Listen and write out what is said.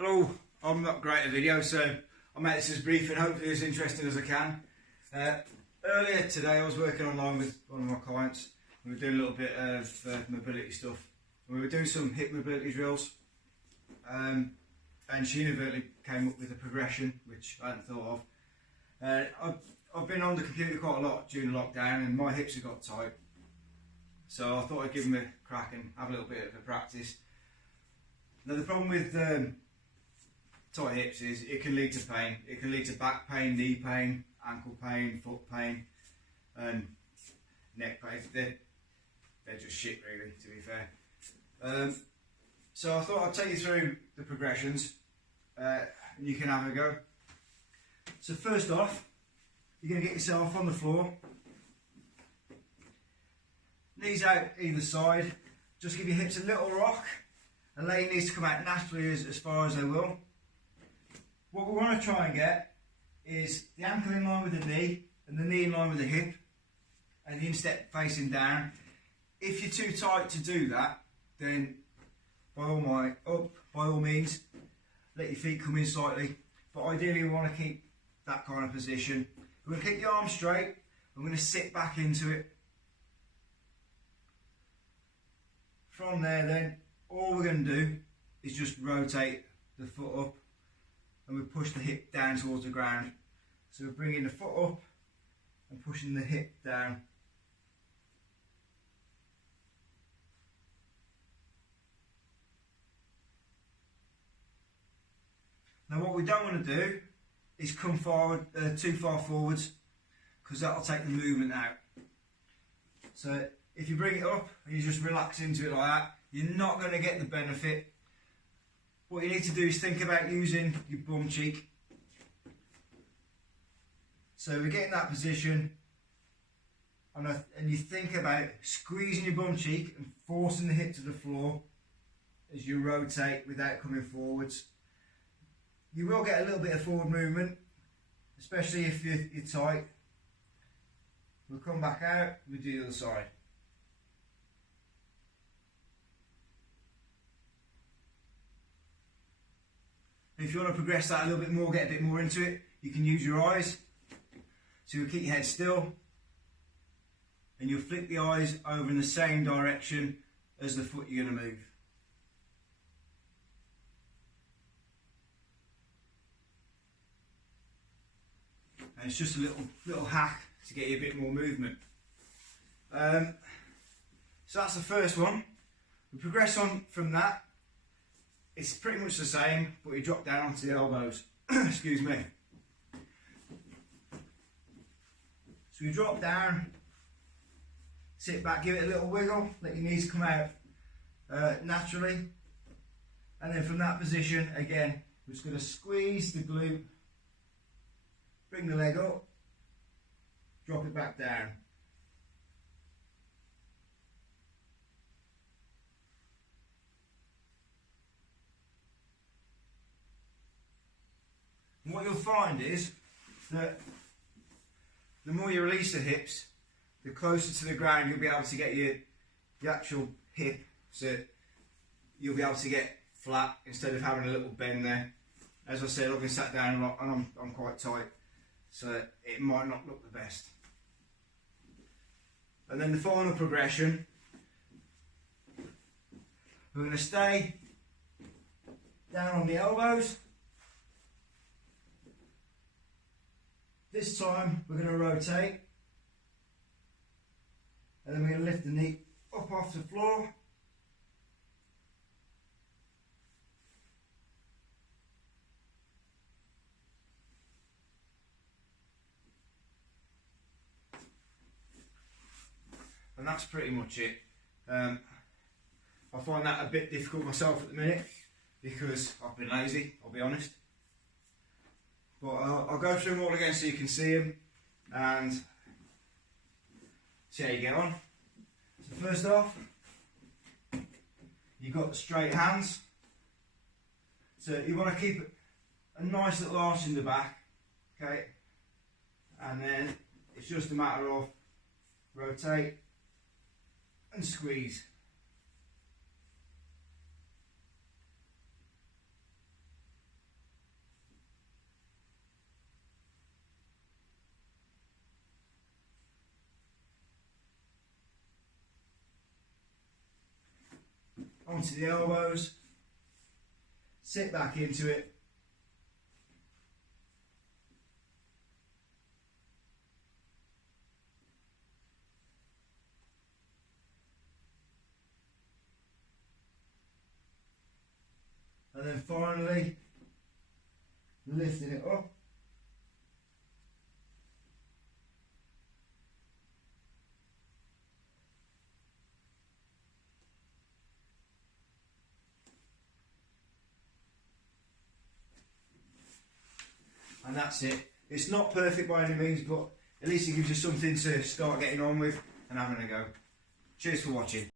Hello, I'm not great at video, so I'll make this as brief and hopefully as interesting as I can. Earlier today I was working online with one of my clients. We were doing a little bit of mobility stuff. We were doing some hip mobility drills, and she inadvertently came up with a progression which I hadn't thought of. I've been on the computer quite a lot during lockdown and my hips have got tight, so I thought I'd give them a crack and have a little bit of a practice. Now the problem with tight hips is it can lead to pain. It can lead to back pain, knee pain, ankle pain, foot pain and neck pain. They're just shit really, to be fair. So I thought I'd take you through the progressions and you can have a go. So first off, you're going to get yourself on the floor, knees out either side, just give your hips a little rock and allow your knees to come out naturally as far as they will. What we want to try and get is the ankle in line with the knee and the knee in line with the hip and the instep facing down. If you're too tight to do that, then by all means let your feet come in slightly, but ideally we want to keep that kind of position. We're going to keep the arms straight. I'm going to sit back into it. From there then, all we're going to do is just rotate the foot up and we push the hip down towards the ground. So we're bringing the foot up and pushing the hip down. Now what we don't want to do is come forward too far forwards, because that'll take the movement out. So if you bring it up and you just relax into it like that, you're not going to get the benefit. What you need to do is think about using your bum cheek. So we get in that position and you think about squeezing your bum cheek and forcing the hip to the floor as you rotate without coming forwards. You will get a little bit of forward movement, especially if you're tight. We'll come back out, we'll do the other side. If you want to progress that a little bit more, get a bit more into it, you can use your eyes. So you'll keep your head still and you'll flick the eyes over in the same direction as the foot you're going to move. And it's just a little hack to get you a bit more movement. So that's the first one. We progress on from that. It's pretty much the same, but you drop down onto the elbows. Excuse me. So you drop down, sit back, give it a little wiggle, let your knees come out naturally. And then from that position, again, we're just going to squeeze the glute, bring the leg up, drop it back down. And what you'll find is that the more you release the hips, the closer to the ground you'll be able to get your actual hip, so you'll be able to get flat instead of having a little bend there. As I said, I've been sat down a lot and I'm quite tight, so it might not look the best. And then the final progression, we're going to stay down on the elbows. This time we're going to rotate and then we're going to lift the knee up off the floor. And that's pretty much it. I find that a bit difficult myself at the minute because I've been lazy, I'll be honest. But I'll go through them all again so you can see them and see how you get on. So first off, you've got the straight hands. So you want to keep a nice little arch in the back, okay? And then it's just a matter of rotate and squeeze. onto the elbows, sit back into it. And then finally, lifting it up. And that's it. It's not perfect by any means, but at least it gives you something to start getting on with and having a go. Cheers for watching.